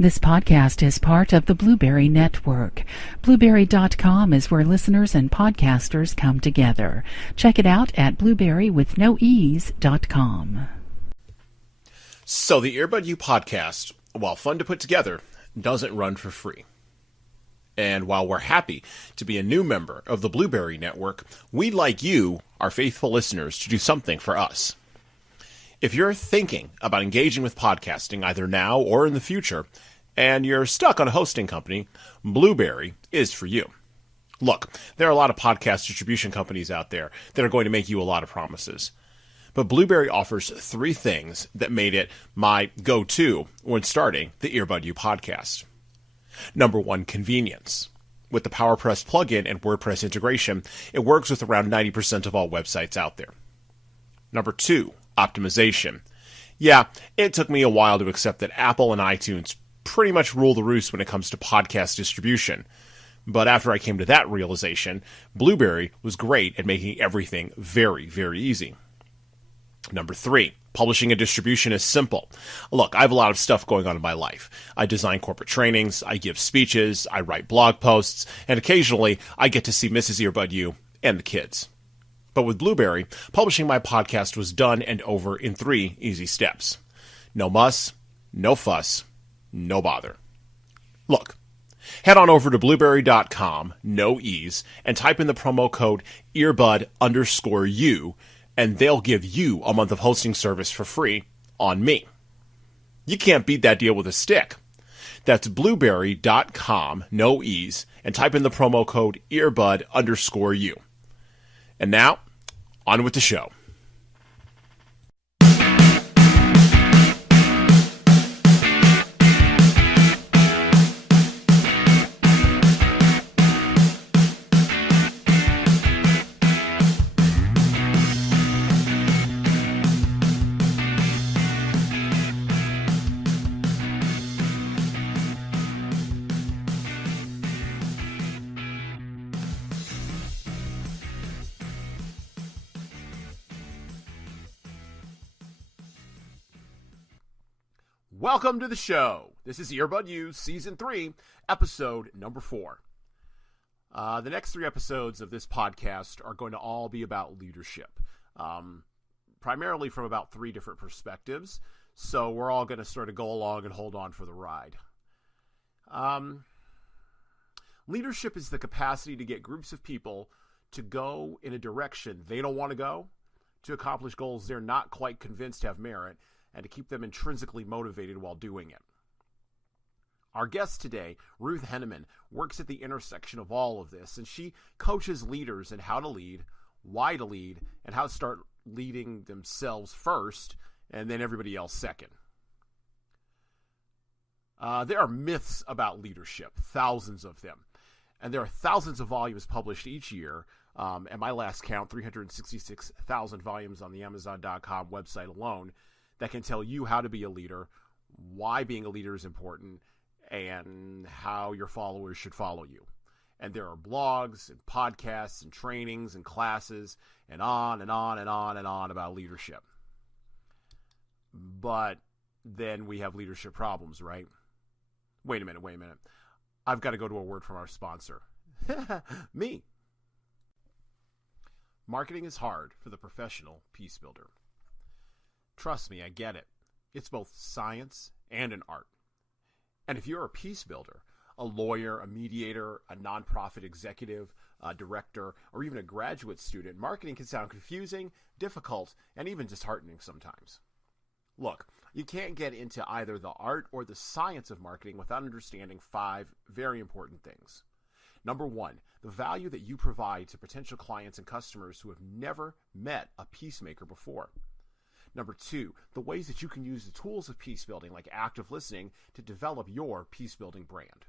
This podcast is part of the Blueberry Network. Blueberry.com is where listeners and podcasters come together. Check it out at blueberrywithnoease.com. So the Earbud U podcast, while fun to put together, doesn't run for free. And while we're happy to be a new member of the Blueberry Network, we'd like you, our faithful listeners, to do something for us. If you're thinking about engaging with podcasting either now or in the future, and you're stuck on a hosting company, Blueberry is for you. Look, there are a lot of podcast distribution companies out there that are going to make you a lot of promises. But Blueberry offers three things that made it my go-to when starting the Earbud U podcast. Number one, convenience. With the PowerPress plugin and WordPress integration, it works with around 90% of all websites out there. Number two, optimization. Yeah, it took me a while to accept that Apple and iTunes pretty much rule the roost when it comes to podcast distribution. But after I came to that realization, Blueberry was great at making everything very, very easy. Number three, publishing and distribution is simple. Look, I have a lot of stuff going on in my life. I design corporate trainings, I give speeches, I write blog posts, and occasionally I get to see Mrs. Earbud U and the kids. But with Blueberry, publishing my podcast was done and over in 3 easy steps. No muss, no fuss, no bother. Look, head on over to blueberry.com, no ease, and type in the promo code earbud_u, and they'll give you a month of hosting service for free on me. You can't beat that deal with a stick. That's blueberry.com, no ease, and type in the promo code earbud_u. And now, on with the show. Welcome to the show. This is Earbud U Season 3, Episode number 4. The next 3 episodes of this podcast are going to all be about leadership, primarily from about 3 different perspectives, so we're all going to sort of go along and hold on for the ride. Leadership is the capacity to get groups of people to go in a direction they don't want to go, to accomplish goals they're not quite convinced have merit, and to keep them intrinsically motivated while doing it. Our guest today, Ruth Henneman, works at the intersection of all of this, and she coaches leaders in how to lead, why to lead, and how to start leading themselves first, and then everybody else second. There are myths about leadership, thousands of them, and there are thousands of volumes published each year. At my last count, 366,000 volumes on the Amazon.com website alone, that can tell you how to be a leader, why being a leader is important, and how your followers should follow you. And there are blogs and podcasts and trainings and classes and on and on and on and on about leadership. But then we have leadership problems, right? Wait a minute. I've got to go to a word from our sponsor. Me. Marketing is hard for the professional peace builder. Trust me, I get it. It's both science and an art. And if you're a peace builder, a lawyer, a mediator, a nonprofit executive, a director, or even a graduate student, marketing can sound confusing, difficult, and even disheartening sometimes. Look, you can't get into either the art or the science of marketing without understanding 5 very important things. Number 1, the value that you provide to potential clients and customers who have never met a peacemaker before. Number 2, the ways that you can use the tools of peace building like active listening to develop your peace building brand.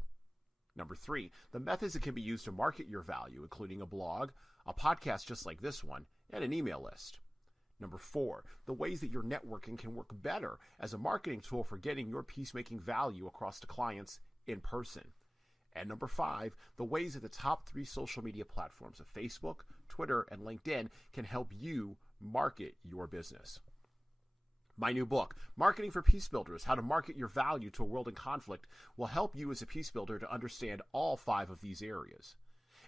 Number 3, the methods that can be used to market your value, including a blog, a podcast just like this one, and an email list. Number 4, the ways that your networking can work better as a marketing tool for getting your peacemaking value across to clients in person. And number 5, the ways that the top 3 social media platforms of Facebook, Twitter, and LinkedIn can help you market your business. My new book, Marketing for Peace Builders, How to Market Your Value to a World in Conflict, will help you as a peace builder to understand all 5 of these areas.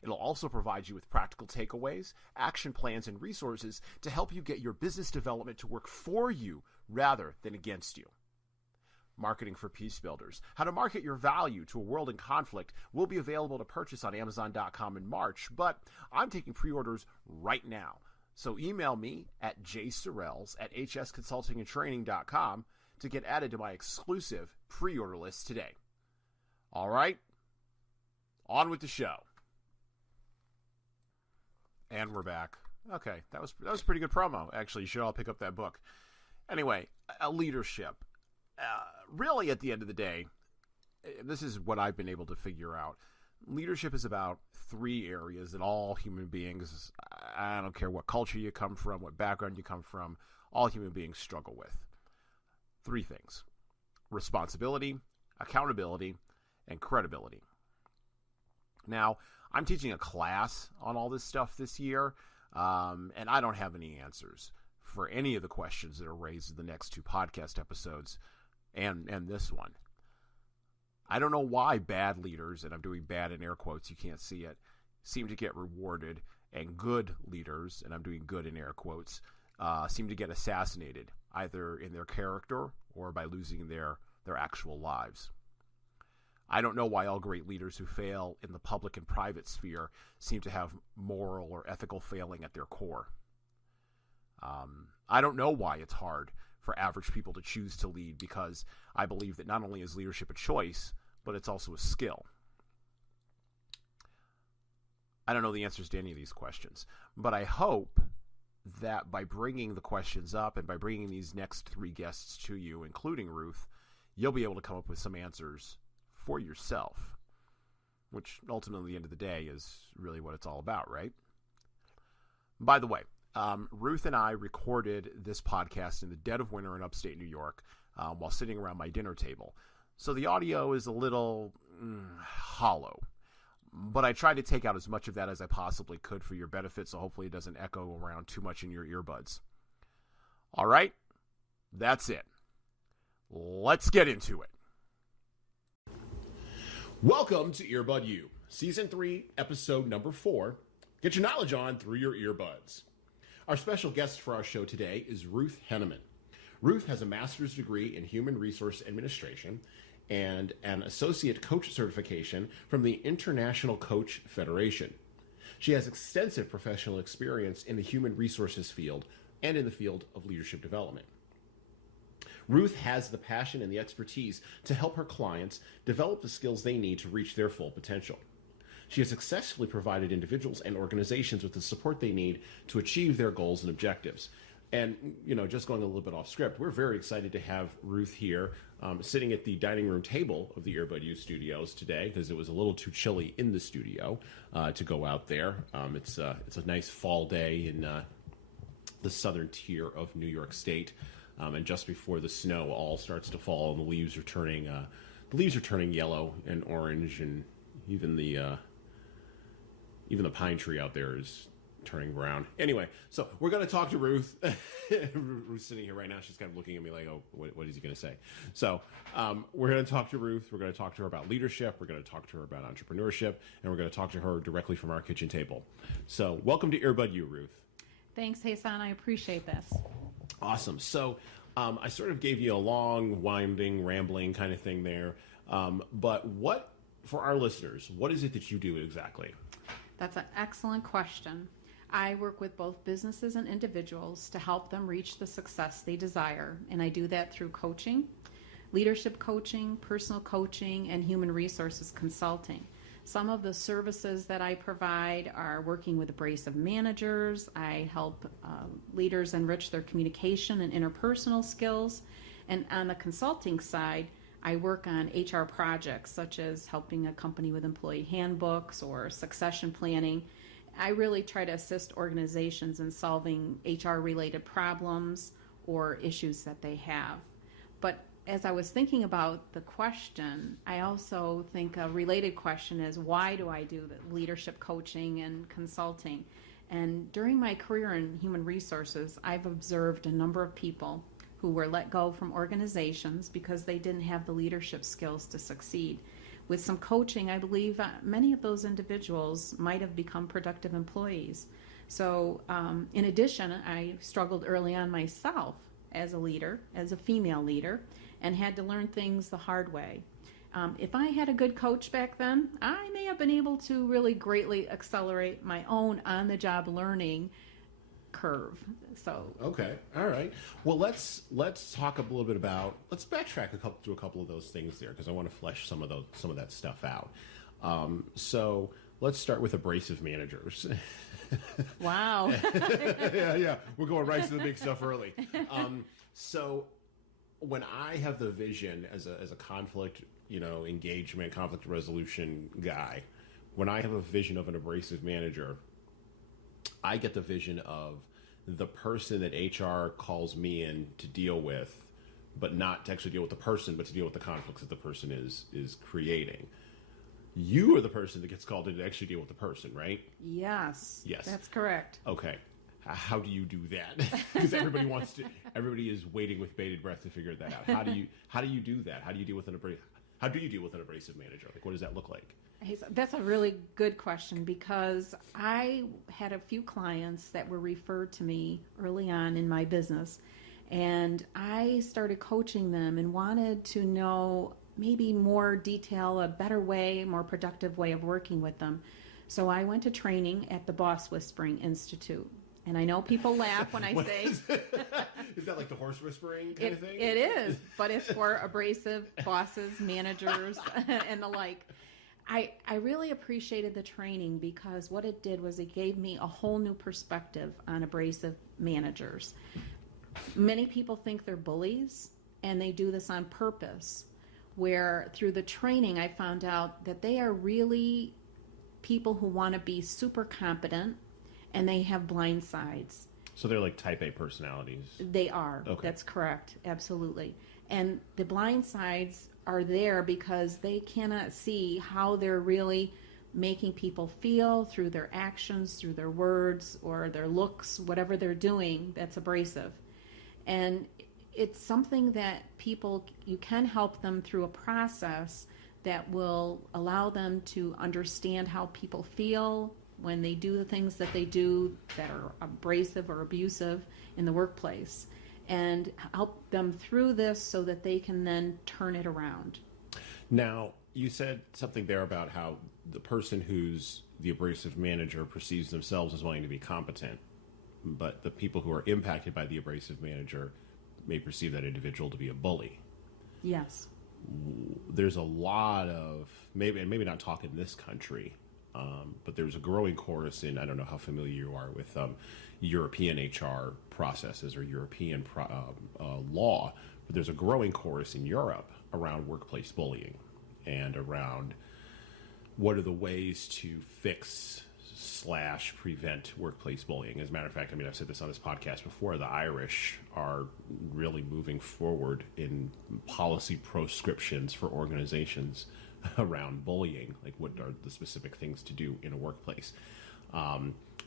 It'll also provide you with practical takeaways, action plans, and resources to help you get your business development to work for you rather than against you. Marketing for Peace Builders, How to Market Your Value to a World in Conflict will be available to purchase on Amazon.com in March, but I'm taking pre-orders right now. So email me at jsorrells@hsconsultingandtraining.com to get added to my exclusive pre-order list today. All right, on with the show. And we're back. Okay, that was a pretty good promo. Actually, you should all pick up that book. Anyway, leadership. Really, at the end of the day, this is what I've been able to figure out. Leadership is about 3 areas that all human beings, I don't care what culture you come from, what background you come from, all human beings struggle with. 3 things: responsibility, accountability, and credibility. Now, I'm teaching a class on all this stuff this year, and I don't have any answers for any of the questions that are raised in the next 2 podcast episodes and this one. I don't know why bad leaders, and I'm doing bad in air quotes, you can't see it, seem to get rewarded, and good leaders, and I'm doing good in air quotes, seem to get assassinated, either in their character or by losing their actual lives. I don't know why all great leaders who fail in the public and private sphere seem to have moral or ethical failing at their core. I don't know why it's hard for average people to choose to lead, because I believe that not only is leadership a choice, but it's also a skill. I don't know the answers to any of these questions, but I hope that by bringing the questions up and by bringing these next 3 guests to you, including Ruth, you'll be able to come up with some answers for yourself, which ultimately, at the end of the day, is really what it's all about, right? By the way, Ruth and I recorded this podcast in the dead of winter in upstate New York while sitting around my dinner table. So the audio is a little hollow, but I tried to take out as much of that as I possibly could for your benefit, so hopefully it doesn't echo around too much in your earbuds. All right, that's it. Let's get into it. Welcome to Earbud U, Season 3, Episode number 4. Get your knowledge on through your earbuds. Our special guest for our show today is Ruth Henneman. Ruth has a master's degree in human resource administration and an associate coach certification from the International Coach Federation. She has extensive professional experience in the human resources field and in the field of leadership development. Ruth has the passion and the expertise to help her clients develop the skills they need to reach their full potential. She has successfully provided individuals and organizations with the support they need to achieve their goals and objectives. And, just going a little bit off script, we're very excited to have Ruth here sitting at the dining room table of the Earbud U studios today, because it was a little too chilly in the studio to go out there. It's a nice fall day in the southern tier of New York State. And just before the snow all starts to fall and the leaves are turning yellow and orange, and even the pine tree out there is turning brown. Anyway, so we're going to talk to Ruth. Ruth's sitting here right now. She's kind of looking at me like, oh, what is he going to say? So we're going to talk to Ruth. We're going to talk to her about leadership. We're going to talk to her about entrepreneurship. And we're going to talk to her directly from our kitchen table. So welcome to Earbud U, Ruth. Thanks, Jesan. I appreciate this. Awesome. So I sort of gave you a long, winding, rambling kind of thing there. But for our listeners, what is it that you do exactly? That's an excellent question. I work with both businesses and individuals to help them reach the success they desire, and I do that through coaching, leadership coaching, personal coaching, and human resources consulting. Some of the services that I provide are working with abrasive managers. I help leaders enrich their communication and interpersonal skills. And on the consulting side, I work on HR projects, such as helping a company with employee handbooks or succession planning. I really try to assist organizations in solving HR-related problems or issues that they have. But as I was thinking about the question, I also think a related question is, why do I do the leadership coaching and consulting? And during my career in human resources, I've observed a number of people who were let go from organizations because they didn't have the leadership skills to succeed. With some coaching, I believe many of those individuals might have become productive employees. So in addition, I struggled early on myself as a leader, as a female leader, and had to learn things the hard way. If I had a good coach back then, I may have been able to really greatly accelerate my own on-the-job learning curve. So okay, all right. Well, let's talk a little bit about. Let's backtrack through a couple of those things there, because I want to flesh some of that stuff out. So let's start with abrasive managers. Wow. yeah, we're going right to the big stuff early. So when I have the vision as a conflict, engagement, conflict resolution guy, when I have a vision of an abrasive manager, I get the vision of the person that HR calls me in to deal with, but not to actually deal with the person, but to deal with the conflicts that the person is creating. You are the person that gets called in to actually deal with the person, right? Yes. Yes. That's correct. Okay. How do you do that? Because everybody is waiting with bated breath to figure that out. How do you do that? How do you deal with an abrasive manager? Like, what does that look like? Hey, so that's a really good question, because I had a few clients that were referred to me early on in my business, and I started coaching them and wanted to know maybe more detail, a better way, more productive way of working with them. So I went to training at the Boss Whispering Institute. And I know people laugh when I say... Is that like the horse whispering kind of thing? It is, but it's for abrasive bosses, managers, and the like. I really appreciated the training, because what it did was it gave me a whole new perspective on abrasive managers. Many people think they're bullies, and they do this on purpose, where through the training I found out that they are really people who want to be super competent, and they have blind sides. So they're like type A personalities. They are. Okay. That's correct. Absolutely. And the blind sides are there because they cannot see how they're really making people feel through their actions, through their words, or their looks, whatever they're doing that's abrasive. And it's something that you can help them through a process that will allow them to understand how people feel when they do the things that they do that are abrasive or abusive in the workplace, and help them through this so that they can then turn it around. Now, you said something there about how the person who's the abrasive manager perceives themselves as wanting to be competent, but the people who are impacted by the abrasive manager may perceive that individual to be a bully. Yes. There's a lot of, maybe not talk in this country, but there's a growing chorus in, I don't know how familiar you are with European HR processes or European law, but there's a growing chorus in Europe around workplace bullying and around what are the ways to fix / prevent workplace bullying. As a matter of fact, I've said this on this podcast before, the Irish are really moving forward in policy proscriptions for organizations around bullying, like what are the specific things to do in a workplace.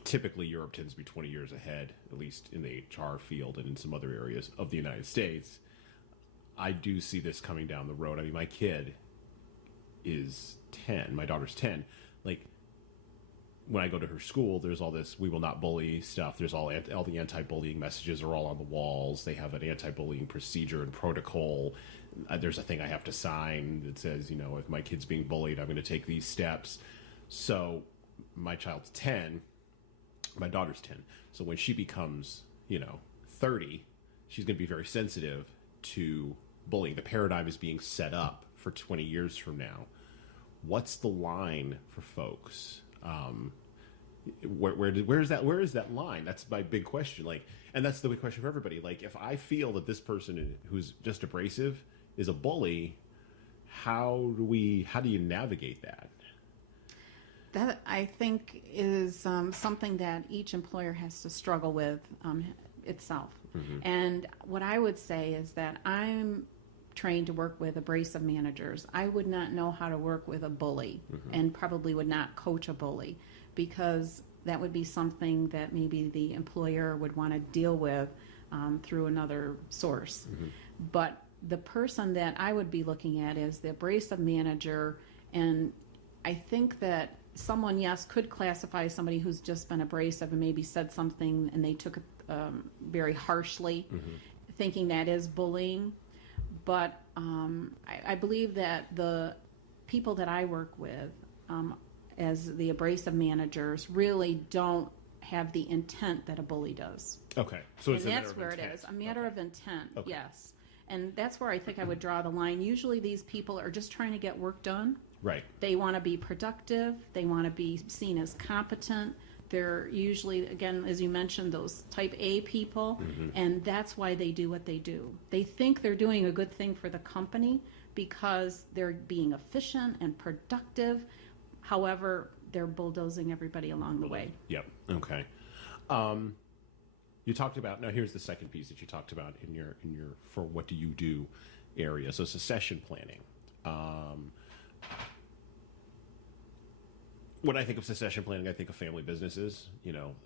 Typically, Europe tends to be 20 years ahead, at least in the HR field and in some other areas of the United States. I do see this coming down the road. My kid is 10. My daughter's 10. Like, when I go to her school, there's all this "we will not bully" stuff. There's all the anti-bullying messages are all on the walls. They have an anti-bullying procedure and protocol. There's a thing I have to sign that says, if my kid's being bullied, I'm going to take these steps. So my child's 10. My daughter's 10. So when she becomes, 30, she's going to be very sensitive to bullying. The paradigm is being set up for 20 years from now. What's the line for folks? Where is that line? That's my big question. And that's the big question for everybody. If I feel that this person who's just abrasive is a bully, how do you navigate that? That, I think, is something that each employer has to struggle with itself. Mm-hmm. And what I would say is that I'm trained to work with abrasive managers. I would not know how to work with a bully, mm-hmm. and probably would not coach a bully, because that would be something that maybe the employer would want to deal with through another source. But the person that I would be looking at is the abrasive manager, and I think that someone, yes, could classify somebody who's just been abrasive and maybe said something and they took it very harshly, thinking that is bullying. But I believe that the people that I work with as the abrasive managers really don't have the intent that a bully does. Okay. So it's and a matter that's of where intent. it is, a matter of intent, Okay. yes. And that's where I think I would draw the line. Usually these people are just trying to get work done. Right. They want to be productive. They want to be seen as competent. They're usually, again, as you mentioned, those type A people, and that's why they do what they do. They think they're doing a good thing for the company because they're being efficient and productive. However, they're bulldozing everybody along the way. Yep. Okay. You talked about, now here's the second piece that you talked about in your for what do you do area. So succession planning. When I think of succession planning, I think of family businesses,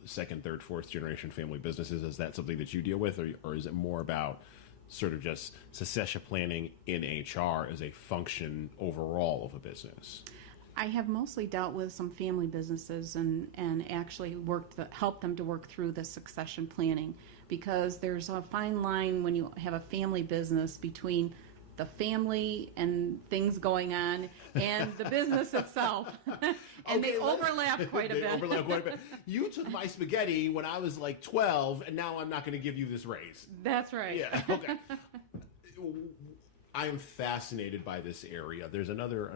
second, third, fourth generation family businesses. Is that something that you deal with, or is it more about sort of just succession planning in HR as a function overall of a business? I have mostly dealt with some family businesses and actually helped them to work through the succession planning, because there's a fine line when you have a family business between the family and things going on and the business itself. And they overlap quite a bit. Overlap quite a bit. You took my spaghetti when I was like 12, and now I'm not going to give you this raise. That's right. Yeah, okay. I am fascinated by this area. There's another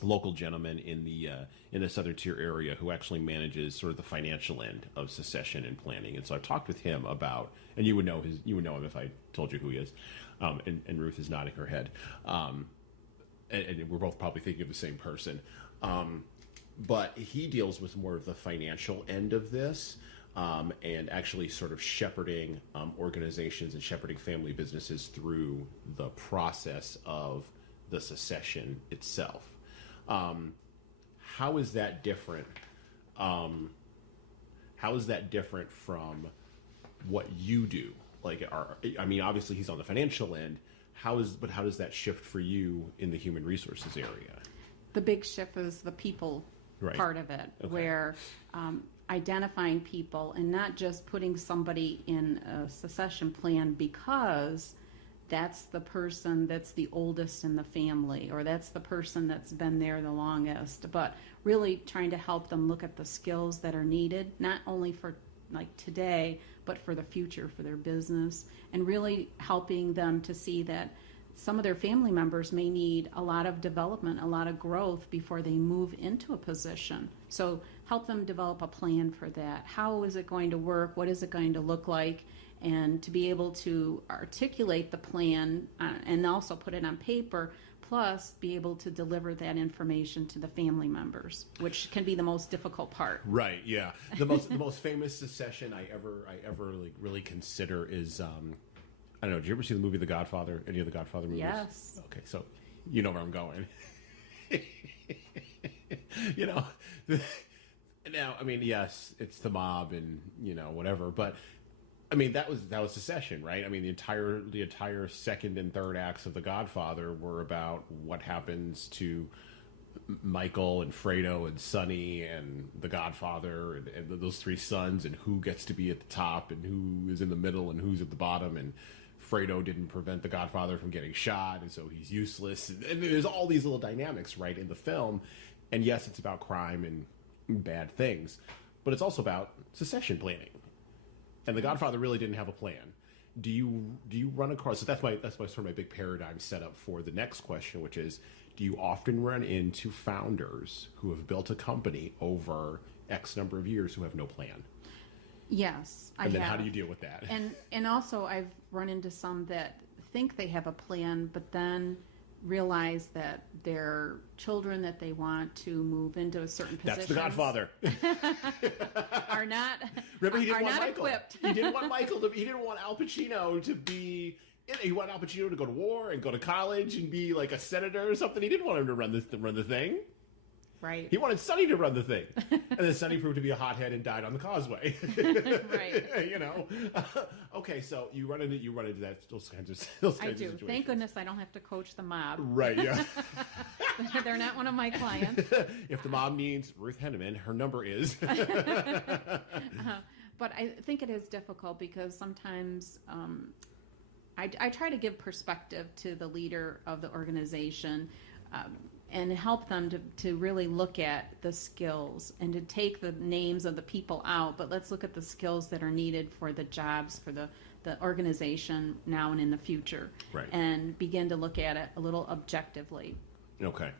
local gentleman in the southern tier area who actually manages sort of the financial end of succession and planning. And so I've talked with him about, and you would know him if I told you who he is. And Ruth is nodding her head. And we're both probably thinking of the same person. But he deals with more of the financial end of this. And actually sort of shepherding organizations and shepherding family businesses through the process of the succession itself. How is that different? How is that different from what you do? Obviously he's on the financial end. How does that shift for you in the human resources area? The big shift is the people part of it, where identifying people and not just putting somebody in a succession plan because that's the person that's the oldest in the family, or that's the person that's been there the longest, but really trying to help them look at the skills that are needed, not only for like today, but for the future, for their business, and really helping them to see that some of their family members may need a lot of development, a lot of growth before they move into a position. So help them develop a plan for that. How is it going to work? What is it going to look like? And to be able to articulate the plan and also put it on paper, plus be able to deliver that information to the family members, which can be the most difficult part. Right. Yeah. The most famous succession I ever really consider is I don't know. Did you ever see the movie The Godfather? Any of the Godfather movies? Yes. Okay, so you know where I'm going. Now, I mean, yes, it's the mob and whatever, but I mean that was succession, right? I mean the entire second and third acts of The Godfather were about what happens to Michael and Fredo and Sonny and the Godfather and those three sons, and who gets to be at the top and who is in the middle and who's at the bottom. And Fredo didn't prevent the Godfather from getting shot, and so he's useless. And there's all these little dynamics right in the film. And yes, it's about crime and bad things, but it's also about succession planning. And the Godfather really didn't have a plan. Do you run across? So that's my sort of my big paradigm setup for the next question, which is: do you often run into founders who have built a company over X number of years who have no plan? Yes, I have. And then how do you deal with that? And also I've run into some that think they have a plan, but then realize that their children that they want to move into a certain position. That's the Godfather. are not. Remember, he didn't are want not Michael. equipped. He didn't want Michael. He didn't want Al Pacino to be. He wanted Al Pacino to go to war and go to college and be like a senator or something. He didn't want him to run the thing. Right. He wanted Sonny to run the thing. And then Sonny proved to be a hothead and died on the causeway. Right. You know? Okay, so you run into those kinds of I do. situations. Thank goodness I don't have to coach the mob. Right, yeah. They're not one of my clients. If the mob needs Ruth Henneman, her number is. But I think it is difficult because sometimes I try to give perspective to the leader of the organization and help them to really look at the skills and to take the names of the people out, but let's look at the skills that are needed for the jobs, for the organization now and in the future. Right. And begin to look at it a little objectively. Okay.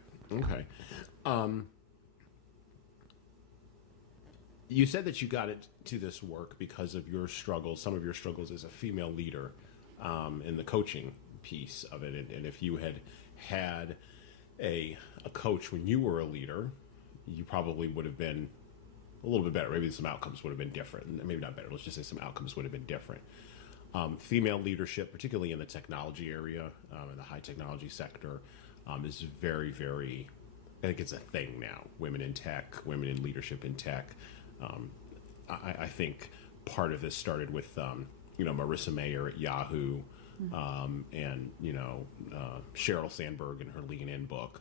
You said that you got to this work because of your struggles, some of your struggles as a female leader in the coaching piece of it. And if you had a coach when you were a leader, you probably would have been a little bit better. Maybe some outcomes would have been different. Maybe not better. Let's just say some outcomes would have been different. Female leadership, particularly in the technology area, in the high technology sector, is very, very, I think it's a thing now. Women in tech, women in leadership in tech. I think part of this started with, Marissa Mayer at Yahoo, and Sheryl Sandberg and her Lean In book.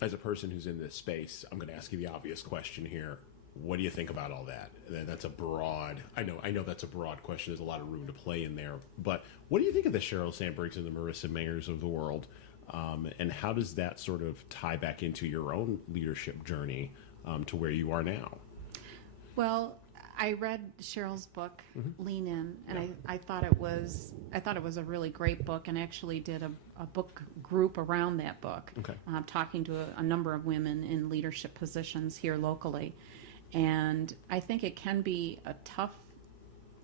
As a person who's in this space, I'm going to ask you the obvious question here. What do you think about all that? That's a broad. I know that's a broad question. There's a lot of room to play in there. But what do you think of the Sheryl Sandbergs and the Marissa Mayers of the world? And how does that sort of tie back into your own leadership journey to where you are now? Well, I read Cheryl's book, Lean In, and I thought it was a really great book, and actually did a book group around that book, talking to a number of women in leadership positions here locally. And I think it can be a tough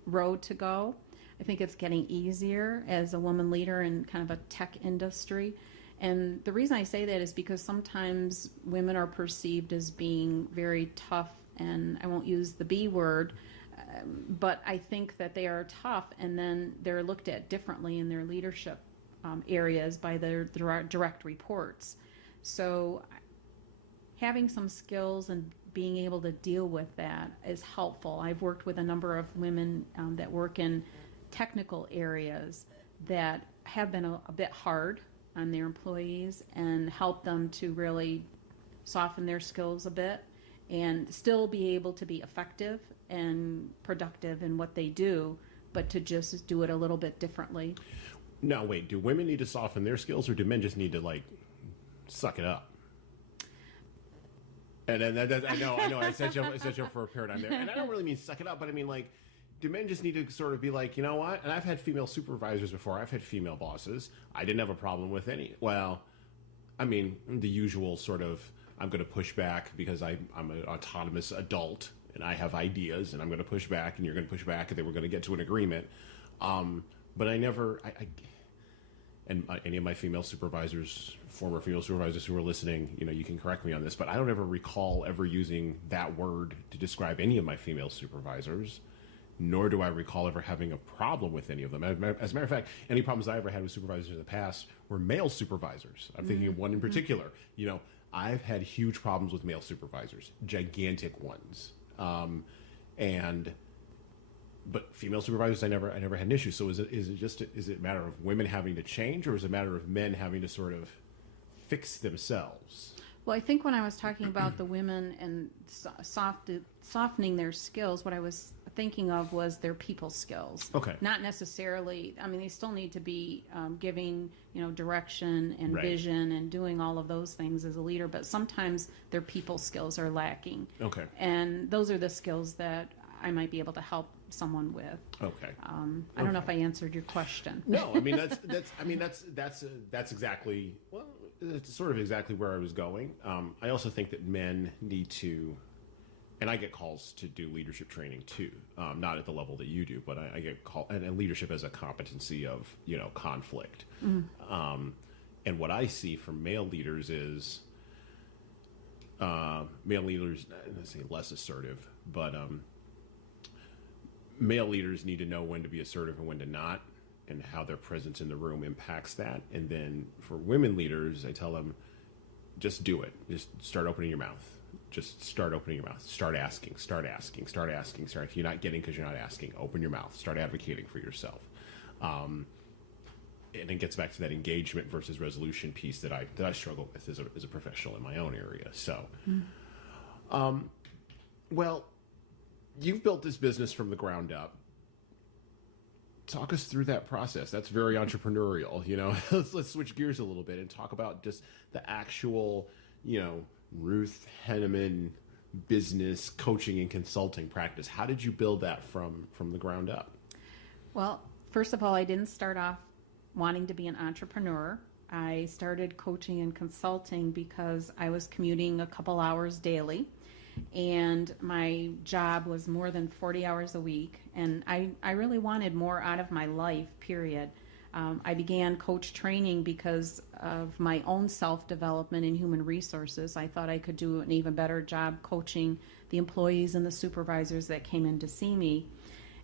road to go. I think it's getting easier as a woman leader in kind of a tech industry. And the reason I say that is because sometimes women are perceived as being very tough, and I won't use the B word, but I think that they are tough, and then they're looked at differently in their leadership areas by their direct reports. So having some skills and being able to deal with that is helpful. I've worked with a number of women that work in technical areas that have been a bit hard on their employees, and help them to really soften their skills a bit and still be able to be effective and productive in what they do, but to just do it a little bit differently. Now, wait, do women need to soften their skills, or do men just need to, suck it up? And I know, I set you up for a paradigm there. And I don't really mean suck it up, but I mean, do men just need to sort of be like, you know what? And I've had female supervisors before. I've had female bosses. I didn't have a problem with any. Well, I mean, the usual sort of, I'm going to push back because I'm an autonomous adult and I have ideas, and I'm going to push back and you're going to push back, and then we're going to get to an agreement. But I never, and any of my female supervisors, former female supervisors who are listening, you can correct me on this, but I don't ever recall ever using that word to describe any of my female supervisors, nor do I recall ever having a problem with any of them. As a matter of fact, any problems I ever had with supervisors in the past were male supervisors. I'm thinking of one in particular. I've had huge problems with male supervisors, gigantic ones. But female supervisors, I never had an issue. So is it a matter of women having to change, or is it a matter of men having to sort of fix themselves? Well, I think when I was talking about the women and softening their skills, what I was thinking of was their people skills. Okay. Not necessarily, they still need to be giving, direction and vision and doing all of those things as a leader, but sometimes their people skills are lacking. Okay. And those are the skills that I might be able to help someone with. Okay. I don't know if I answered your question. No, that's exactly, well, it's sort of exactly where I was going. I also think that men need to, and I get calls to do leadership training too, not at the level that you do, but I get called, and leadership as a competency of, conflict. And what I see from male leaders is, male leaders, let's say less assertive, but male leaders need to know when to be assertive and when to not, and how their presence in the room impacts that. And then for women leaders, I tell them, just do it. Just start opening your mouth. Just start opening your mouth. Start asking. Start asking. Start asking. Start. If you're not getting because you're not asking, open your mouth. Start advocating for yourself. And it gets back to that engagement versus resolution piece that I struggle with as a professional in my own area. So, well, you've built this business from the ground up. Talk us through that process. That's very entrepreneurial. Let's switch gears a little bit and talk about just the actual, Ruth Henneman business coaching and consulting practice. How did you build that from the ground up? Well, first of all, I didn't start off wanting to be an entrepreneur. I started coaching and consulting because I was commuting a couple hours daily, and my job was more than 40 hours a week, and I really wanted more out of my life, period. I began coach training because of my own self-development in human resources. I thought I could do an even better job coaching the employees and the supervisors that came in to see me.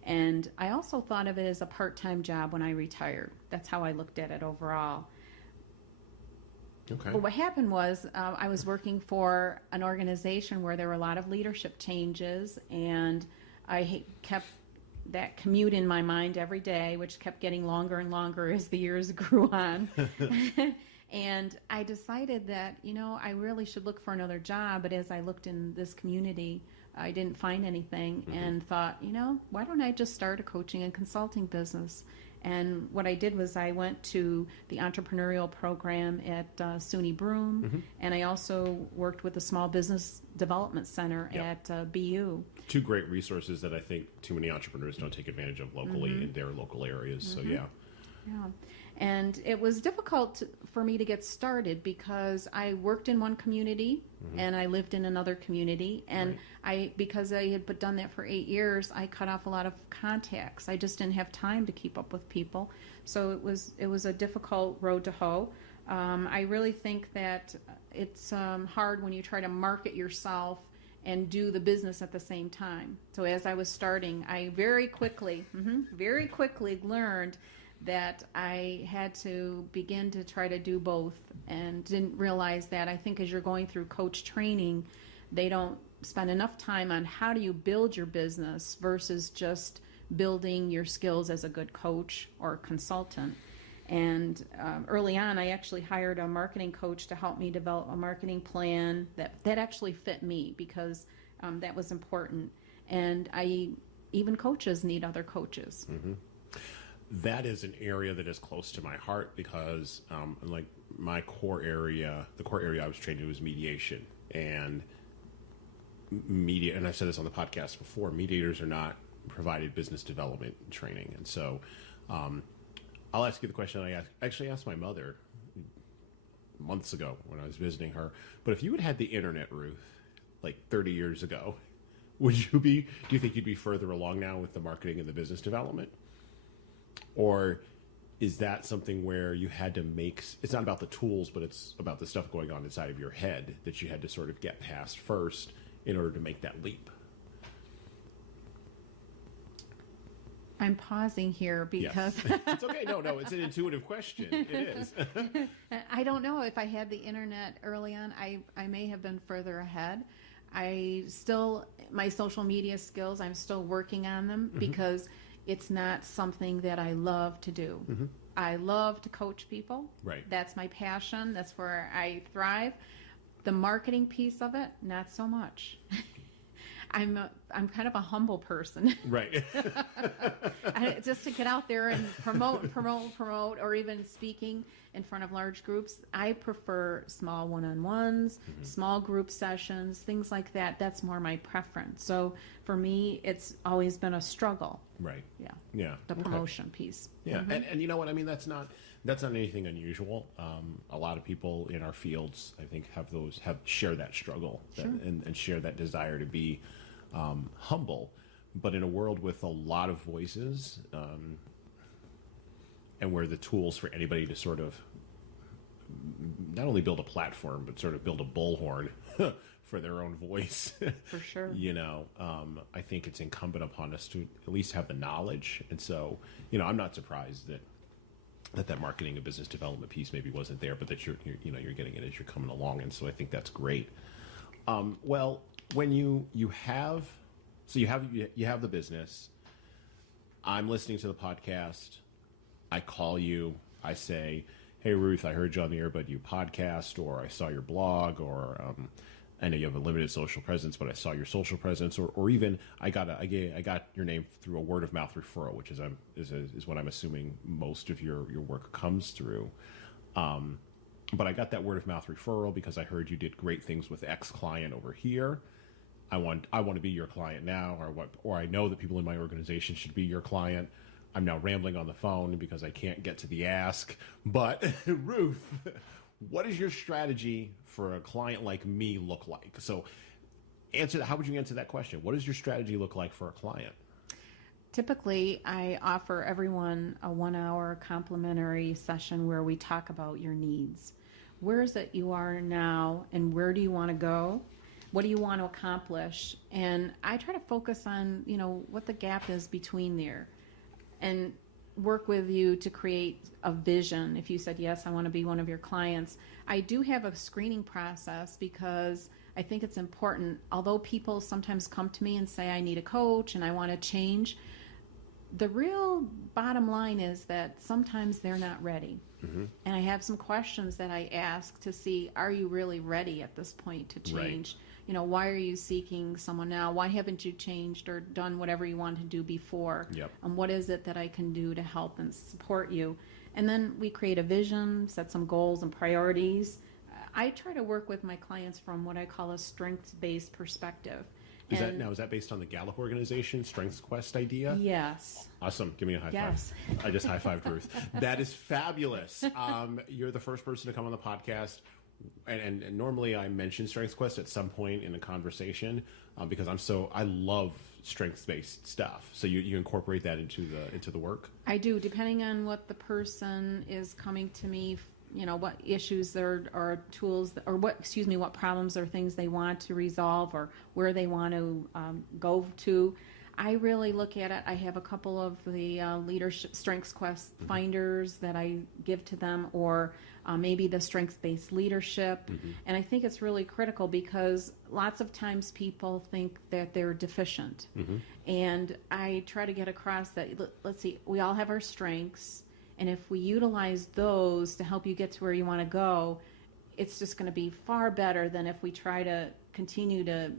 And I also thought of it as a part-time job when I retired. That's how I looked at it overall. Okay. But what happened was I was working for an organization where there were a lot of leadership changes, and I kept that commute in my mind every day, which kept getting longer and longer as the years grew on. And I decided that, I really should look for another job. But as I looked in this community, I didn't find anything, and thought, why don't I just start a coaching and consulting business? And what I did was I went to the entrepreneurial program at SUNY Broome, and I also worked with the Small Business Development Center at BU. Two great resources that I think too many entrepreneurs don't take advantage of locally in their local areas. So, yeah. Yeah, and it was difficult for me to get started because I worked in one community and I lived in another community, and because I had done that for 8 years, I cut off a lot of contacts. I just didn't have time to keep up with people, so it was a difficult road to hoe. I really think that it's hard when you try to market yourself and do the business at the same time. So as I was starting, I very quickly learned that I had to begin to try to do both, and didn't realize that. I think as you're going through coach training, they don't spend enough time on how do you build your business versus just building your skills as a good coach or consultant. And early on, I actually hired a marketing coach to help me develop a marketing plan that actually fit me, because that was important. And even coaches need other coaches. That is an area that is close to my heart because, like my core area, the core area I was trained in was mediation, and media. And I've said this on the podcast before: mediators are not provided business development training. And so, I'll ask you the question I actually asked my mother months ago when I was visiting her. But if you had had the internet, Ruth, like 30 years ago, do you think you'd be further along now with the marketing and the business development? Or is that something where you had to it's not about the tools, but it's about the stuff going on inside of your head that you had to sort of get past first in order to make that leap? I'm pausing here because... Yes. It's okay. No, it's an intuitive question. It is. I don't know if I had the internet early on. I may have been further ahead. My social media skills, I'm still working on them because it's not something that I love to do. I love to coach people. Right. That's my passion. That's where I thrive. The marketing piece of it, not so much. I'm kind of a humble person. Right. Just to get out there and promote, or even speaking in front of large groups, I prefer small one-on-ones, small group sessions, things like that. That's more my preference. So for me, it's always been a struggle. Right. Yeah. Yeah. The promotion piece. Yeah. And you know what I mean? That's not anything unusual. A lot of people in our fields, I think, share that struggle and share that desire to be humble, but in a world with a lot of voices, and where the tools for anybody to sort of not only build a platform, but sort of build a bullhorn for their own voice. For sure. I think it's incumbent upon us to at least have the knowledge. And so, I'm not surprised that that marketing and business development piece maybe wasn't there, but that you're getting it as you're coming along, and so I think that's great. Well, when you have the business, I'm listening to the podcast, I call you, I say, hey Ruth, I heard you on the Earbud U podcast, or I saw your blog, or I know you have a limited social presence, but I saw your social presence, or even I got your name through a word of mouth referral, which is what I'm assuming most of your work comes through. But I got that word of mouth referral because I heard you did great things with X client over here. I want to be your client now, or I know that people in my organization should be your client. I'm now rambling on the phone because I can't get to the ask. But Ruth, what does your strategy for a client like me look like? So how would you answer that question? What does your strategy look like for a client? Typically, I offer everyone a 1-hour complimentary session where we talk about your needs. Where is it you are now, and where do you want to go? What do you want to accomplish? And I try to focus on, what the gap is between there, and work with you to create a vision. If you said, yes, I want to be one of your clients, I do have a screening process because I think it's important. Although people sometimes come to me and say, I need a coach and I want to change, the real bottom line is that sometimes they're not ready. Mm-hmm. And I have some questions that I ask to see, are you really ready at this point to change? Right. Why are you seeking someone now? Why haven't you changed or done whatever you wanted to do before? Yep. And what is it that I can do to help and support you? And then we create a vision, set some goals and priorities. I try to work with my clients from what I call a strengths-based perspective. Is that based on the Gallup organization Strengths Quest idea? Yes. Awesome. Give me a high yes. five. I just high-fived Ruth. That is fabulous. You're the first person to come on the podcast. And normally I mention Strengths Quest at some point in a conversation because I love strengths-based stuff. So you incorporate that into the work? I do, depending on what the person is coming to me, what issues there are, tools, or what problems or things they want to resolve, or where they want to go to. I really look at it. I have a couple of the leadership Strengths Quest finders that I give to them, or maybe the strengths-based leadership. Mm-hmm. And I think it's really critical because lots of times people think that they're deficient. Mm-hmm. And I try to get across that, let's see, we all have our strengths. And if we utilize those to help you get to where you want to go, it's just going to be far better than if we try to continue to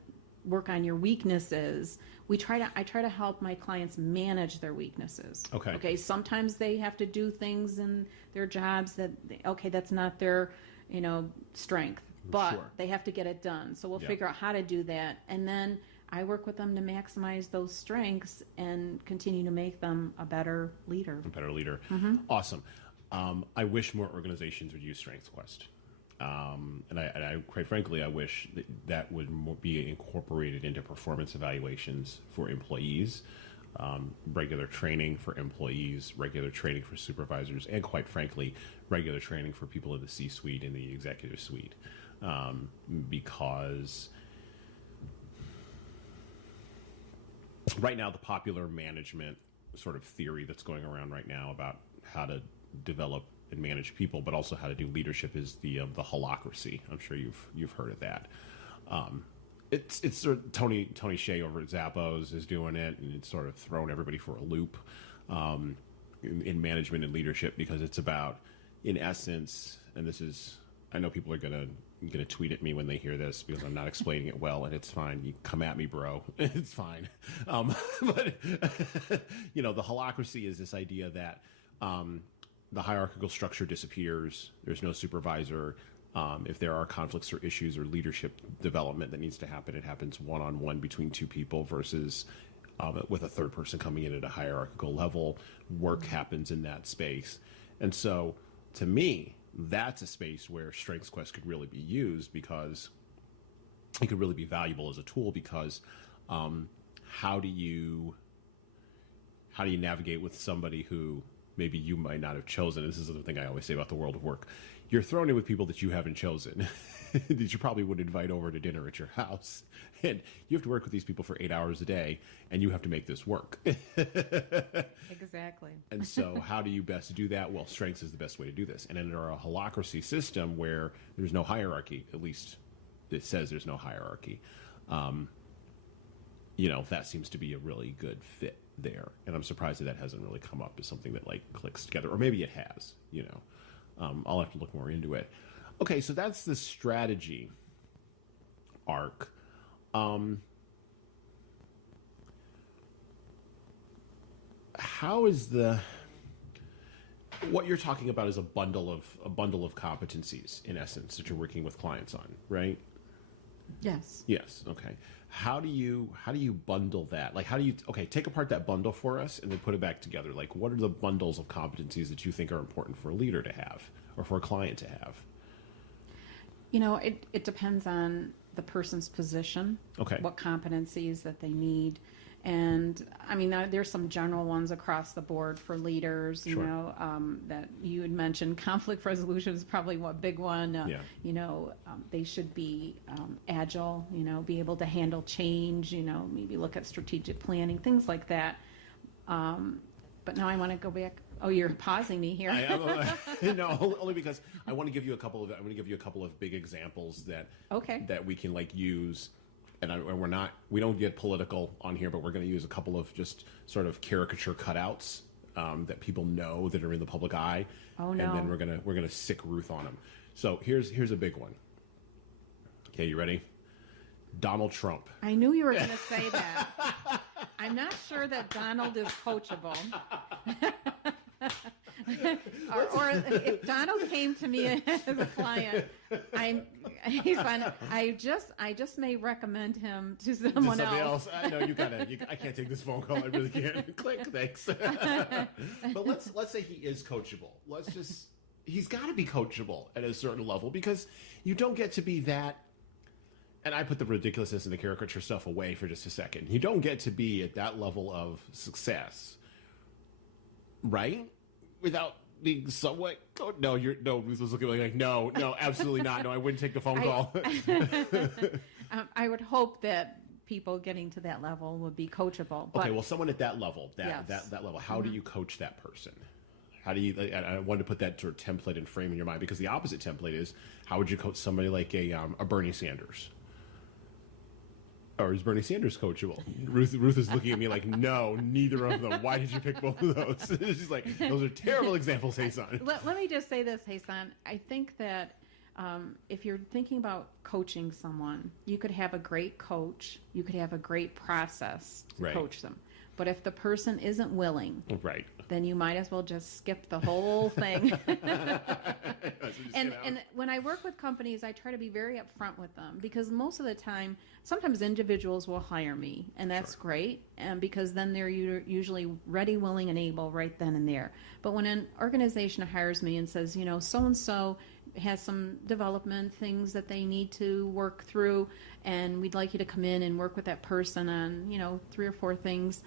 work on your weaknesses. I try to help my clients manage their weaknesses. Okay. Sometimes they have to do things in their jobs that's not their, strength, but sure, they have to get it done. So we'll figure out how to do that. And then I work with them to maximize those strengths and continue to make them a better leader. Mm-hmm. Awesome. I wish more organizations would use Strengths Quest. And I quite frankly, I wish that would be incorporated into performance evaluations for employees, regular training for employees, regular training for supervisors, and quite frankly, regular training for people in the C-suite and the executive suite. Because right now, the popular management sort of theory that's going around right now about how to develop and manage people, but also how to do leadership is the holacracy. I'm sure you've heard of that. It's sort of Tony Shea over at Zappos is doing it, and it's sort of thrown everybody for a loop in management and leadership, because it's about, in essence, and this is, I know people are gonna tweet at me when they hear this because I'm not explaining it well, and it's fine. You come at me, bro. It's fine. But the holacracy is this idea that the hierarchical structure disappears. There's no supervisor. If there are conflicts or issues or leadership development that needs to happen, it happens one-on-one between two people versus with a third person coming in at a hierarchical level. Work happens in that space. And so, to me, that's a space where Strengths Quest could really be used, because it could really be valuable as a tool, because how do you navigate with somebody who maybe you might not have chosen? This is the thing I always say about the world of work. you're thrown in with people that you haven't chosen, that you probably would invite over to dinner at your house. And you have to work with these people for 8 hours a day, and you have to make this work. Exactly. And so how do you best do that? Well, strengths is the best way to do this. And under a holacracy system where there's no hierarchy, at least it says there's no hierarchy, that seems to be a really good fit there. And I'm surprised that hasn't really come up as something that like clicks together, or maybe it has, I'll have to look more into it. Okay, so that's the strategy arc. How is what you're talking about is a bundle of competencies in essence that you're working with clients on, right? Yes. Yes. Okay. How do you bundle that? Like, take apart that bundle for us and then put it back together. Like, what are the bundles of competencies that you think are important for a leader to have or for a client to have? It depends on the person's position. Okay. What competencies that they need. And I mean, there's some general ones across the board for leaders, Sure. that you had mentioned. Conflict resolution is probably one big one. Yeah. They should be agile, be able to handle change, maybe look at strategic planning, things like that. But now I want to go back. Oh, you're pausing me here. No, only because I want to give you a couple of big examples that we can like use. And we don't get political on here, but we're going to use a couple of just sort of caricature cutouts that people know that are in the public eye. Oh no! And then we're gonna sick Ruth on them. So here's a big one. Okay, you ready? Donald Trump. I knew you were going to say that. I'm not sure that Donald is coachable. or if Donald came to me as a client, I just may recommend him to someone else. I know I can't take this phone call. I really can't. Click, thanks. But let's say he is coachable. He's got to be coachable at a certain level, because you don't get to be that. And I put the ridiculousness and the caricature stuff away for just a second. You don't get to be at that level of success, right? Without being somewhat... Ruth was looking like, no, absolutely not. No, I wouldn't take the phone call. I would hope that people getting to that level would be coachable. Okay, well, someone at that level, Yes. that level, how do you coach that person? How do you... I wanted to put that sort of template and frame in your mind, because the opposite template is, how would you coach somebody like a Bernie Sanders? Or is Bernie Sanders coachable? Ruth is looking at me like, no, neither of them. Why did you pick both of those? She's like, those are terrible examples, Jesan. Let me just say this, Jesan. I think that if you're thinking about coaching someone, you could have a great coach. You could have a great process to coach them. But if the person isn't willing, then you might as well just skip the whole thing. And when I work with companies, I try to be very upfront with them, because most of the time, sometimes individuals will hire me, and that's great, and because then they're usually ready, willing, and able right then and there. But when an organization hires me and says, so-and-so has some development things that they need to work through, and we'd like you to come in and work with that person on, 3 or 4 things,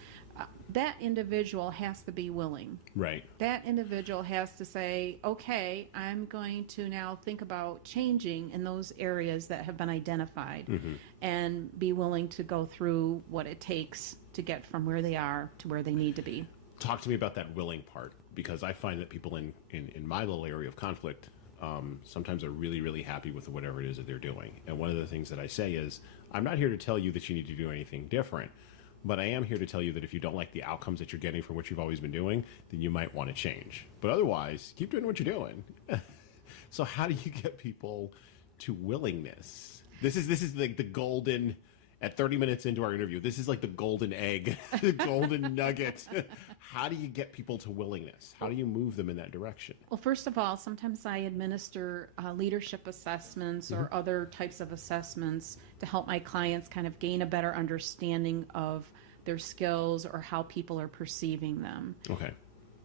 that individual has to be willing. Right. That individual has to say, okay, I'm going to now think about changing in those areas that have been identified, and be willing to go through what it takes to get from where they are to where they need to be. Talk to me about that willing part, because I find that people in my little area of conflict sometimes are really, really happy with whatever it is that they're doing. And one of the things that I say is, I'm not here to tell you that you need to do anything different, but I am here to tell you that if you don't like the outcomes that you're getting from what you've always been doing, then you might want to change. But otherwise, keep doing what you're doing. So how do you get people to willingness? This is like the golden... At 30 minutes into our interview, this is like the golden egg, the golden nugget. How do you get people to willingness? How do you move them in that direction? Well, first of all, sometimes I administer leadership assessments or other types of assessments to help my clients kind of gain a better understanding of their skills or how people are perceiving them. Okay.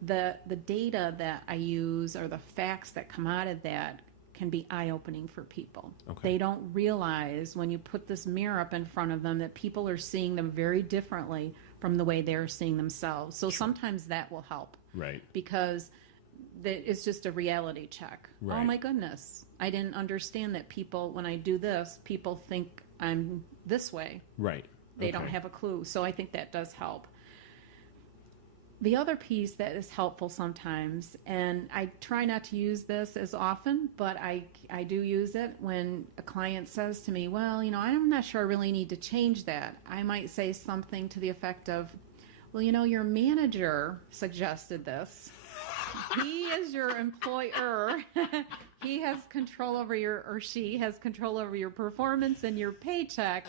The data that I use, or the facts that come out of that, can be eye-opening for people. Okay. They don't realize when you put this mirror up in front of them that people are seeing them very differently from the way they're seeing themselves. So sometimes that will help. Right. Because that it's just a reality check. Right. Oh my goodness, I didn't understand that people, when I do this, people think I'm this way. Right. They don't have a clue. So I think that does help. The other piece that is helpful sometimes, and I try not to use this as often, but I do use it when a client says to me, well, I'm not sure I really need to change that. I might say something to the effect of, well, your manager suggested this. He is your employer. He has control over she has control over your performance and your paycheck.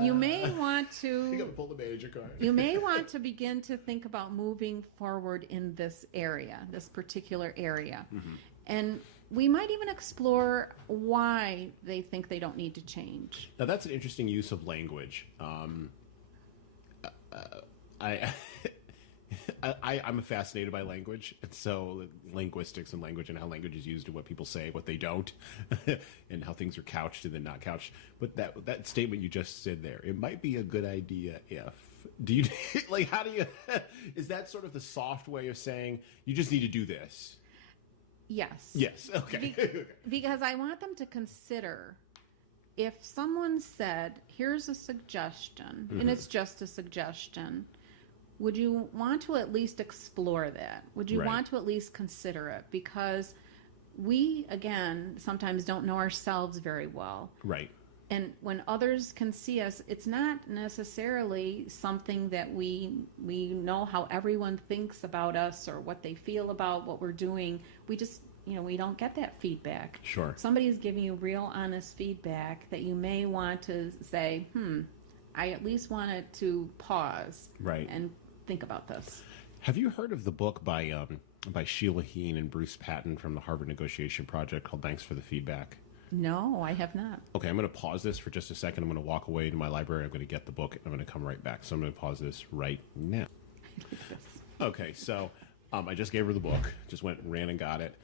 You may want to. You gotta pull the manager card. You may want to begin to think about moving forward in this area, this particular area. Mm-hmm. And we might even explore why they think they don't need to change. Now, that's an interesting use of language. I'm fascinated by language, and so linguistics and language and how language is used and what people say, what they don't, and how things are couched and then not couched. But that statement you just said there, it might be a good idea if. Do you like? How do you? Is that sort of the soft way of saying you just need to do this? Yes. Yes. Okay. Because I want them to consider. If someone said, "Here's a suggestion," and it's just a suggestion. Would you want to at least explore that? Would you want to at least consider it? Because we, again, sometimes don't know ourselves very well. Right. And when others can see us, it's not necessarily something that we know how everyone thinks about us or what they feel about what we're doing. We just, we don't get that feedback. Sure. Somebody's giving you real, honest feedback that you may want to say, I at least wanted to pause and think about this. Have you heard of the book by Sheila Heen and Bruce Patton from the Harvard Negotiation Project called Thanks for the Feedback? No, I have not. Okay, I'm going to pause this for just a second. I'm going to walk away to my library. I'm going to get the book, and I'm going to come right back. So I'm going to pause this right now. Okay, so I just gave her the book. Just ran and got it.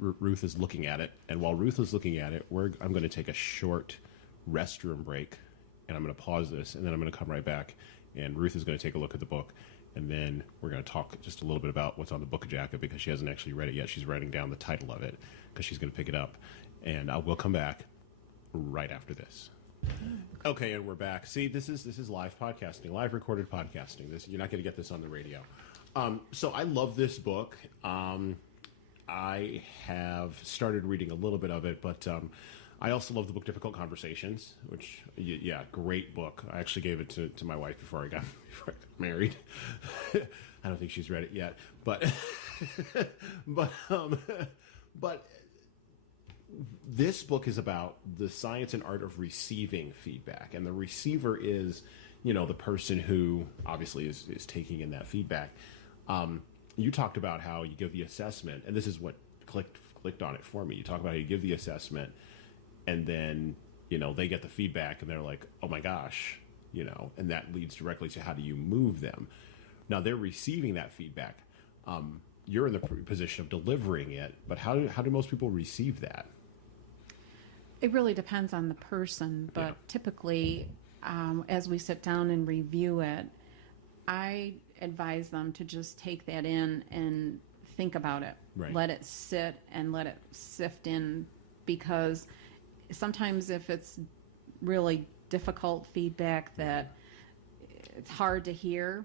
Ruth is looking at it, and while Ruth is looking at it, I'm going to take a short restroom break, and I'm going to pause this, and then I'm going to come right back. And Ruth is going to take a look at the book, and then we're going to talk just a little bit about what's on the book jacket because she hasn't actually read it yet. She's writing down the title of it because she's going to pick it up. And we'll come back right after this. Okay, and we're back. See, this is live podcasting, live recorded podcasting. You're not going to get this on the radio. So I love this book. I have started reading a little bit of it, but I also love the book Difficult Conversations, which, great book. I actually gave it to my wife before I got married. I don't think she's read it yet, but this book is about the science and art of receiving feedback, and the receiver is, the person who obviously is taking in that feedback. You talked about how you give the assessment, and this is what clicked on it for me. You talk about how you give the assessment. And then, they get the feedback and they're like, oh my gosh, and that leads directly to how do you move them. Now they're receiving that feedback. You're in the position of delivering it, but how do most people receive that? It really depends on the person, but typically, as we sit down and review it, I advise them to just take that in and think about it. Right. Let it sit and let it sift in, because sometimes if it's really difficult feedback that it's hard to hear,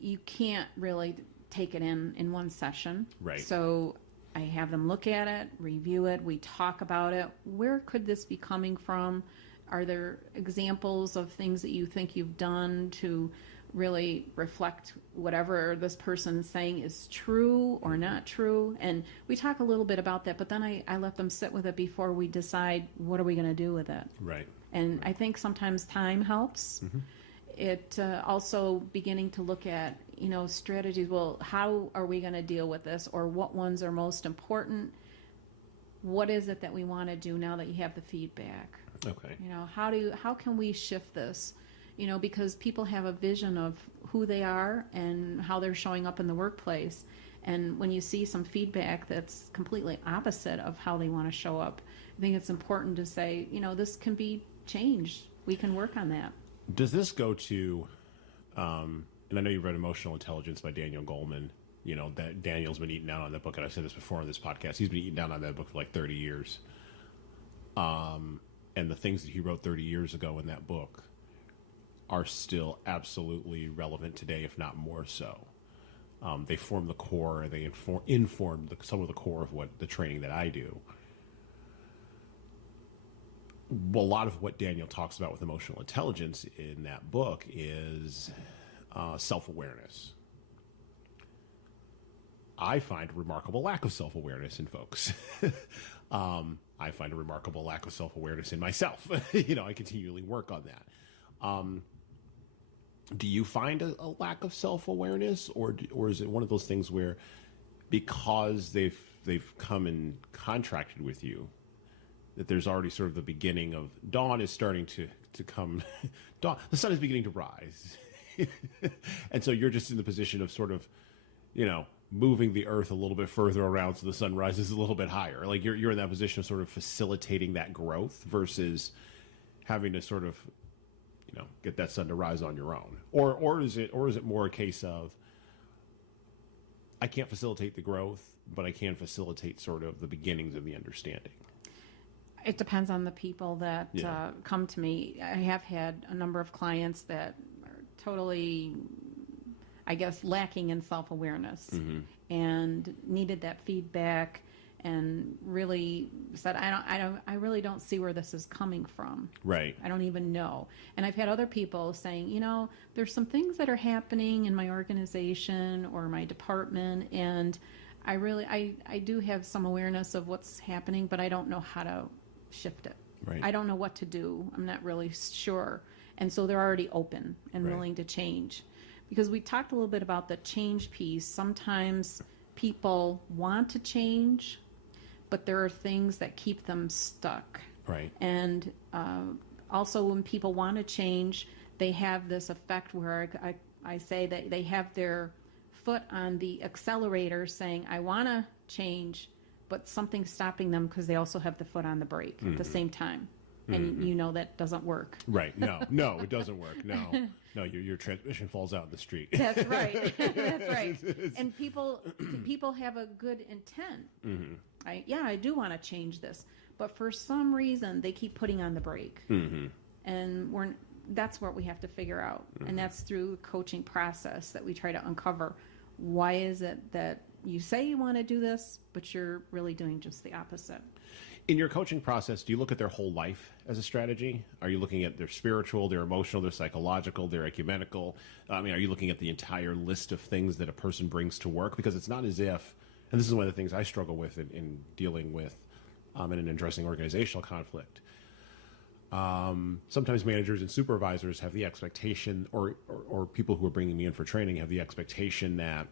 you can't really take it in one session. Right. So I have them look at it, review it, we talk about it. Where could this be coming from? Are there examples of things that you think you've done to really reflect whatever this person's saying is true or not true? And we talk a little bit about that, but then I let them sit with it before we decide what are we going to do with it. Right. And I think sometimes time helps. It also beginning to look at, strategies. Well, how are we going to deal with this, or what ones are most important? What is it that we want to do now that you have the feedback? Okay. How can we shift this? Because people have a vision of who they are and how they're showing up in the workplace. And when you see some feedback that's completely opposite of how they want to show up, I think it's important to say, this can be changed. We can work on that. Does this go to, and I know you've read Emotional Intelligence by Daniel Goleman. that Daniel's been eating down on that book, and I've said this before on this podcast. He's been eating down on that book for like 30 years. And the things that he wrote 30 years ago in that book are still absolutely relevant today, if not more so. They form the core. They inform some of the core of what the training that I do. A lot of what Daniel talks about with emotional intelligence in that book is self-awareness. I find a remarkable lack of self-awareness in folks. I find a remarkable lack of self-awareness in myself. I continually work on that. Do you find a lack of self-awareness, or is it one of those things where because they've come and contracted with you, that there's already sort of the beginning of dawn is starting to come, dawn, the sun is beginning to rise, and so you're just in the position of sort of, moving the earth a little bit further around so the sun rises a little bit higher. Like you're in that position of sort of facilitating that growth versus having to sort of, get that sun to rise on your own. Or is it more a case of I can't facilitate the growth, but I can facilitate sort of the beginnings of the understanding? It depends on the people that come to me. I have had a number of clients that are totally, I guess, lacking in self-awareness and needed that feedback and really said, I really don't see where this is coming from. Right. I don't even know. And I've had other people saying, there's some things that are happening in my organization or my department, and I do have some awareness of what's happening, but I don't know how to shift it. Right. I don't know what to do. I'm not really sure. And so they're already open and willing to change. Because we talked a little bit about the change piece. Sometimes people want to change, but there are things that keep them stuck. Right. And also when people want to change, they have this effect where I say that they have their foot on the accelerator saying, I want to change, but something's stopping them because they also have the foot on the brake at the same time. And that doesn't work. Right. No, it doesn't work. No, your transmission falls out in the street. That's right. That's right. And people have a good intent. I do want to change this, but for some reason they keep putting on the brake. And that's what we have to figure out. And that's through the coaching process that we try to uncover. Why is it that you say you want to do this, but you're really doing just the opposite? In your coaching process, do you look at their whole life as a strategy? Are you looking at their spiritual, their emotional, their psychological, their ecumenical? Are you looking at the entire list of things that a person brings to work? Because it's not as if, and this is one of the things I struggle with in dealing with in an addressing organizational conflict. Sometimes managers and supervisors have the expectation, or people who are bringing me in for training have the expectation that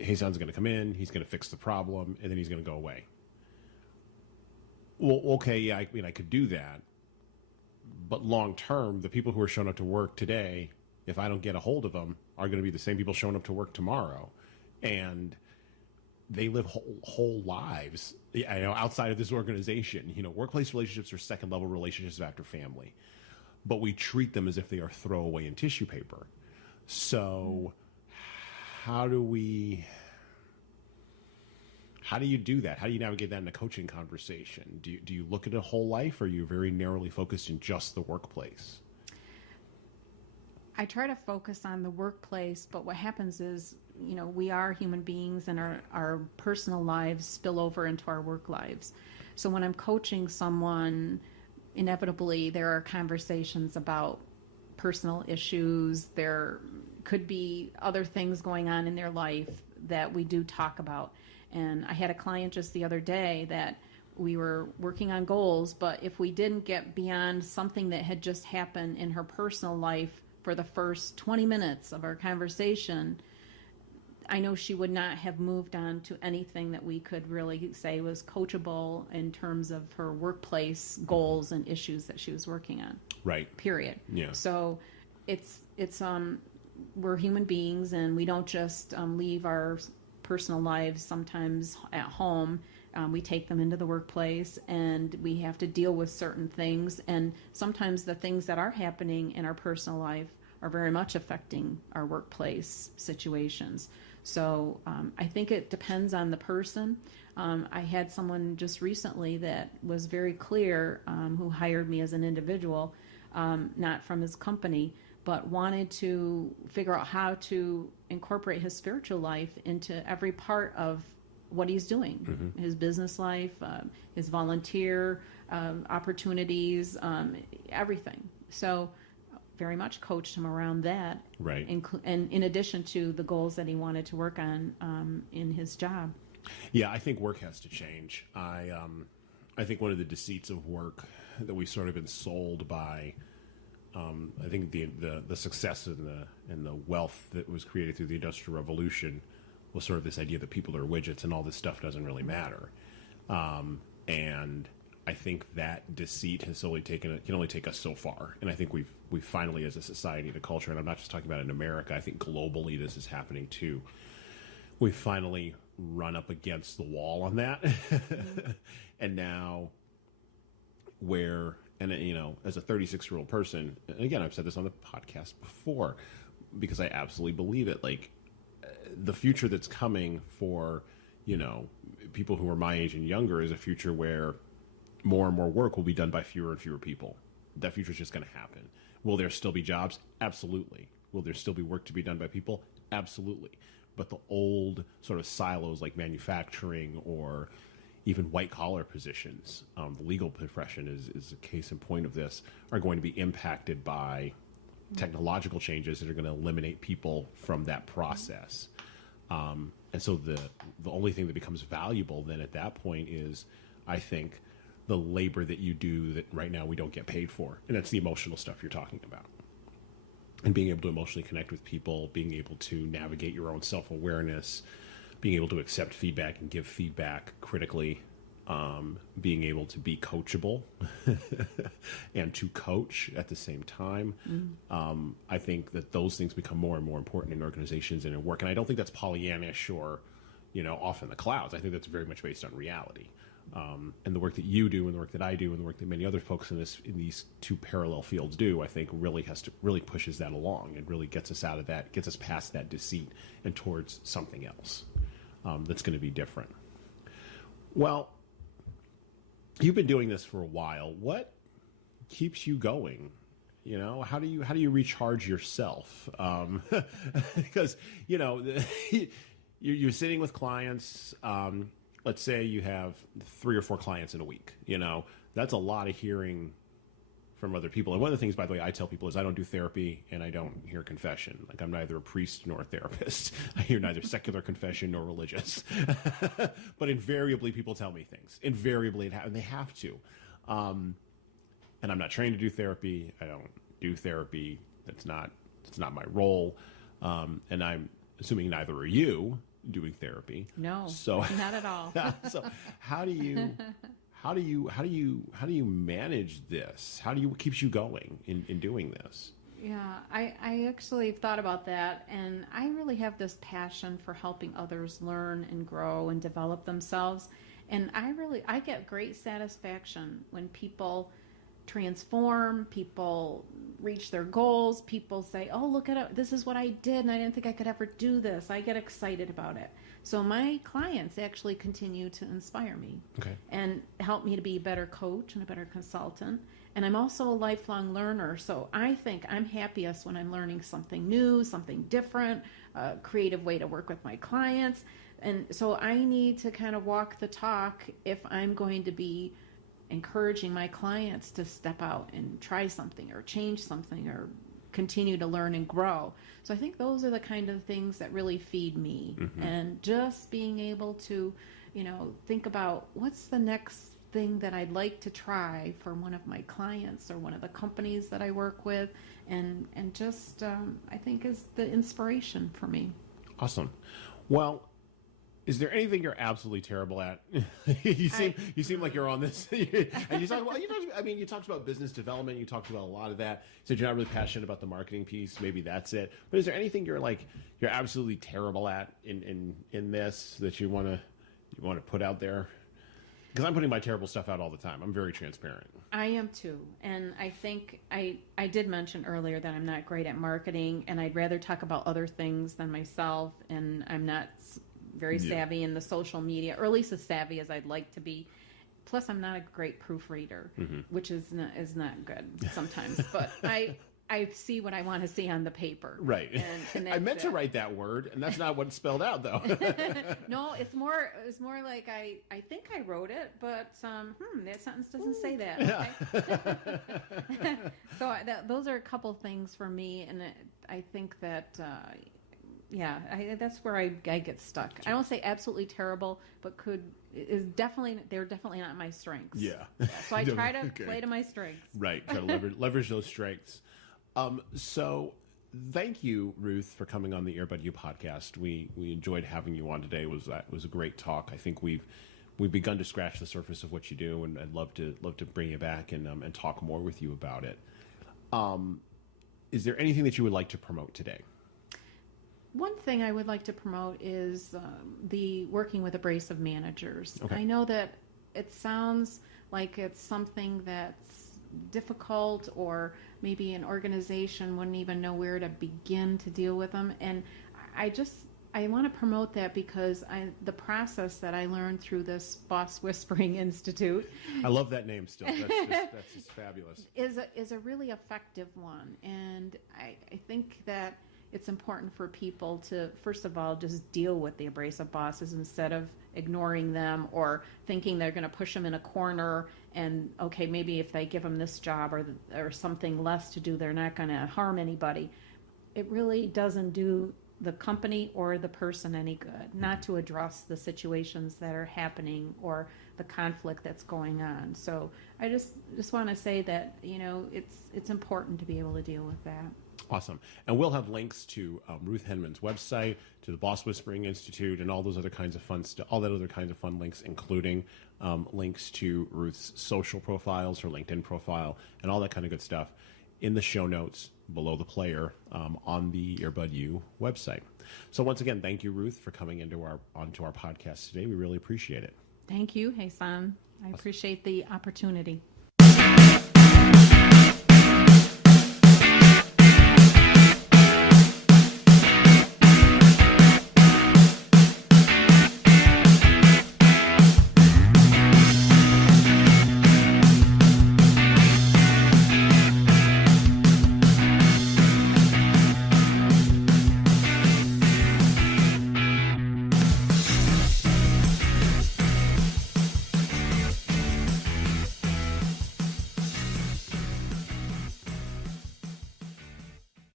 Jesan's going to come in, he's going to fix the problem, and then he's going to go away. Well, okay, yeah, I could do that. But long term, the people who are showing up to work today, if I don't get a hold of them, are going to be the same people showing up to work tomorrow. And they live whole lives outside of this organization. Workplace relationships are second-level relationships after family. But we treat them as if they are throwaway in tissue paper. So how do you do that? How do you navigate that in a coaching conversation? Do you look at a whole life, or are you very narrowly focused in just the workplace? I try to focus on the workplace, but what happens is, we are human beings, and our personal lives spill over into our work lives. So when I'm coaching someone, inevitably there are conversations about personal issues. There could be other things going on in their life that we do talk about. And I had a client just the other day that we were working on goals, but if we didn't get beyond something that had just happened in her personal life for the first 20 minutes of our conversation, I know she would not have moved on to anything that we could really say was coachable in terms of her workplace goals and issues that she was working on. Right. Period. Yeah. So it's we're human beings, and we don't just leave our personal lives sometimes at home. We take them into the workplace, and we have to deal with certain things. And sometimes the things that are happening in our personal life are very much affecting our workplace situations. So I think it depends on the person. I had someone just recently that was very clear, who hired me as an individual, not from his company, but wanted to figure out how to incorporate his spiritual life into every part of what he's doing, his business life, his volunteer opportunities, everything. So very much coached him around that. Right. And in addition to the goals that he wanted to work on in his job. Yeah, I think work has to change. I think one of the deceits of work that we've sort of been sold by, I think the success and the wealth that was created through the Industrial Revolution was sort of this idea that people are widgets and all this stuff doesn't really matter. And I think that deceit can only take us so far. And I think we've finally, as a society and a culture, and I'm not just talking about in America, I think globally this is happening too. We've finally run up against the wall on that. And now as a 36-year-old person, and again, I've said this on the podcast before, because I absolutely believe it, like the future that's coming for, people who are my age and younger is a future where more and more work will be done by fewer and fewer people. That future is just going to happen. Will there still be jobs? Absolutely. Will there still be work to be done by people? Absolutely. But the old sort of silos like manufacturing or even white-collar positions, the legal profession is a case in point of this, are going to be impacted by technological changes that are going to eliminate people from that process. And so the only thing that becomes valuable then at that point is, I think, the labor that you do that right now we don't get paid for. And that's the emotional stuff you're talking about. And being able to emotionally connect with people, being able to navigate your own self-awareness, being able to accept feedback and give feedback critically, being able to be coachable and to coach at the same time. I think that those things become more and more important in organizations and in work. And I don't think that's Pollyannish or, off in the clouds. I think that's very much based on reality. And the work that you do and the work that I do and the work that many other folks in these two parallel fields do, I think really pushes that along and really gets us out of that, gets us past that deceit and towards something else that's going to be different. Well, you've been doing this for a while. What keeps you going? How do you recharge yourself? Because you're sitting with clients. Let's say you have 3 or 4 clients in a week. That's a lot of hearing from other people. And one of the things, by the way, I tell people is I don't do therapy and I don't hear confession. Like I'm neither a priest nor a therapist. I hear neither secular confession nor religious. But invariably, people tell me things. Invariably, and they have to. And I'm not trained to do therapy. I don't do therapy. It's not my role. And I'm assuming neither are you doing therapy. No, so not at all. So how do you manage this? What keeps you going in doing this? Yeah, I actually thought about that, and I really have this passion for helping others learn and grow and develop themselves. And I get great satisfaction when people transform, people reach their goals, people say, oh, look at it, this is what I did and I didn't think I could ever do this. I get excited about it. So my clients actually continue to inspire me and help me to be a better coach and a better consultant. And I'm also a lifelong learner, so I think I'm happiest when I'm learning something new, something different, a creative way to work with my clients. And so I need to kind of walk the talk if I'm going to be encouraging my clients to step out and try something or change something or continue to learn and grow. So I think those are the kind of things that really feed me. And just being able to, think about what's the next thing that I'd like to try for one of my clients or one of the companies that I work with, and just I think is the inspiration for me. Awesome. Well, is there anything you're absolutely terrible at? you seem like you're on this. And you talked about business development. You talked about a lot of that. You said you're not really passionate about the marketing piece. Maybe that's it. But is there anything you're absolutely terrible at in this that you want to put out there? Because I'm putting my terrible stuff out all the time. I'm very transparent. I am too. And I think I did mention earlier that I'm not great at marketing, and I'd rather talk about other things than myself, and I'm not very savvy in the social media, or at least as savvy as I'd like to be. Plus, I'm not a great proofreader, which is not good sometimes. But I see what I want to see on the paper. Right. And I meant to write that word, and that's not what's spelled out, though. No, it's more like I think I wrote it, but that sentence doesn't say that. Okay? So those are a couple things for me, and I think that that's where I get stuck. I don't say absolutely terrible, but they're definitely not my strengths. Yeah. So I try to play to my strengths. Right. Try to leverage those strengths. So thank you, Ruth, for coming on the Earbud U podcast. We enjoyed having you on today. It was a great talk. I think we've begun to scratch the surface of what you do, and I'd love to bring you back and talk more with you about it. Is there anything that you would like to promote today? One thing I would like to promote is the working with abrasive managers. Okay. I know that it sounds like it's something that's difficult, or maybe an organization wouldn't even know where to begin to deal with them. And I want to promote that because the process that I learned through this Boss Whispering Institute. I love that name still. That's just fabulous. Is a really effective one. And I think that it's important for people to, first of all, just deal with the abrasive bosses instead of ignoring them or thinking they're going to push them in a corner and, okay, maybe if they give them this job or something less to do, they're not going to harm anybody. It really doesn't do the company or the person any good not to address the situations that are happening or the conflict that's going on. So I just want to say that, it's important to be able to deal with that. Awesome. And we'll have links to Ruth Henneman's website, to the Boss Whispering Institute, and all those other kinds of fun links, including links to Ruth's social profiles, her LinkedIn profile, and all that kind of good stuff in the show notes below the player on the Earbud U website. So once again, thank you, Ruth, for coming onto our podcast today. We really appreciate it. Thank you, Jesan. I appreciate the opportunity.